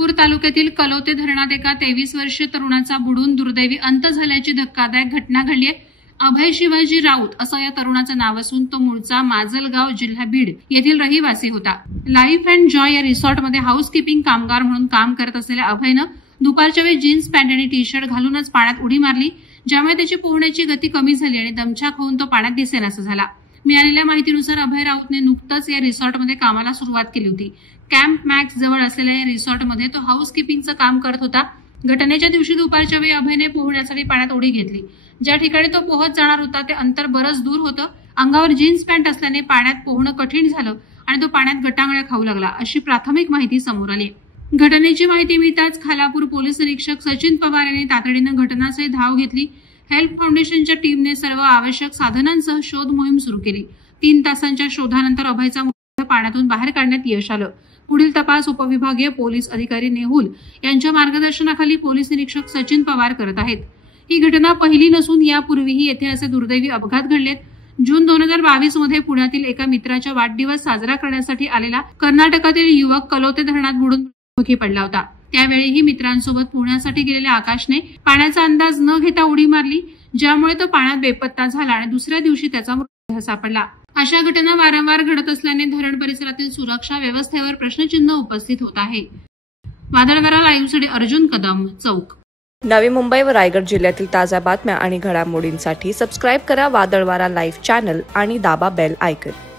खालापूर तालुक्यातील कलोते धरणात एका 23 वर्षीय तरुणाचा बुडून दुर्दैवी अंत झाल्याची धक्कादायक घटना घडली आहे। अभय शिवाजी राऊत असं या तरुणाचं नाव असून तो मूळचा माजलगाव, जिल्हा बीड येथील रहिवासी होता। लाईफ अँड जॉय या रिसॉर्टमध्ये हाऊसकीपिंग कामगार म्हणून काम करत असलेल्या अभयनं दुपारच्या वेळी जीन्स पॅन्ट आणि टी शर्ट घालूनच पाण्यात उडी मारली, ज्यामुळे त्याची पोहण्याची गती कमी झाली आणि दमछाक होऊन तो पाण्यात दिसेनासा झाला। मिळालेल्या माहितीनुसार अभय राऊतने नुकताच या रिसॉर्टमध्ये कामाला सुरुवात केली होती। कॅम्प मॅक्स जवळ असलेल्या या रिसॉर्टमध्ये तो हाऊसकीपिंगचं काम करत होता। घटनेच्या दिवशी दुपारच्या वेळी अभयने पोहण्यासाठी पाण्यात उडी घेतली। ज्या ठिकाणी तो पोहत जाणार होता ते अंतर बरंच दूर होतं। अंगावर जीन्स पॅन्ट असल्याने पाण्यात पोहणं कठीण झालं आणि तो पाण्यात गटांगळ्या खाऊ लागला, अशी प्राथमिक माहिती समोर आली। घटनेची माहिती मिळताच खालापूर पोलीस निरीक्षक सचिन पवार यांनी तातडीनं घटनास्थळी धाव घेतली। हेल्प फाउंडेशनच्या टीमने सर्व आवश्यक साधनांसह शोध मोहीम सुरू केली। 3 तासांच्या शोधानंतर अभयचा मृतदेह पाण्यातून बाहेर काढण्यात यश आलं। पुढील तपास उपविभागीय पोलीस अधिकारी नेहुल यांच्या मार्गदर्शनाखाली पोलीस निरीक्षक सचिन पवार करत आहेत। ही घटना पहिली नसून यापूर्वीही येथे असे दुर्दैवी अपघात घडलेत। जून 2022 मध्ये पुण्यातील एका मित्राच्या वाढदिवस साजरा करण्यासाठी आलेला कर्नाटकातील युवक कलोते धरणात बुडून मृत्युमुखी पडला होता। त्यावेळीही मित्रांसोबत पोहण्यासाठी गेलेल्या आकाशने पाण्याचा अंदाज न घेता उडी मारली, ज्यामुळे तो पाण्यात बेपत्ता झाला आणि दुसऱ्या दिवशी त्याचा मृतदेह सापडला। अशा घटना वारंवार घडत असल्याने धरण परिसरातील सुरक्षा व्यवस्थेवर प्रश्नचिन्ह उपस्थित होत आहे। वादळवारा लाईव्हसाठी अर्जुन कदम, चौक। नवी मुंबई व रायगड जिल्ह्यातील ताज्या बातम्या आणि घडामोडींसाठी सबस्क्राईब करा वादळवारा लाईव्ह चॅनल आणि दाबा बेल आयकॉन।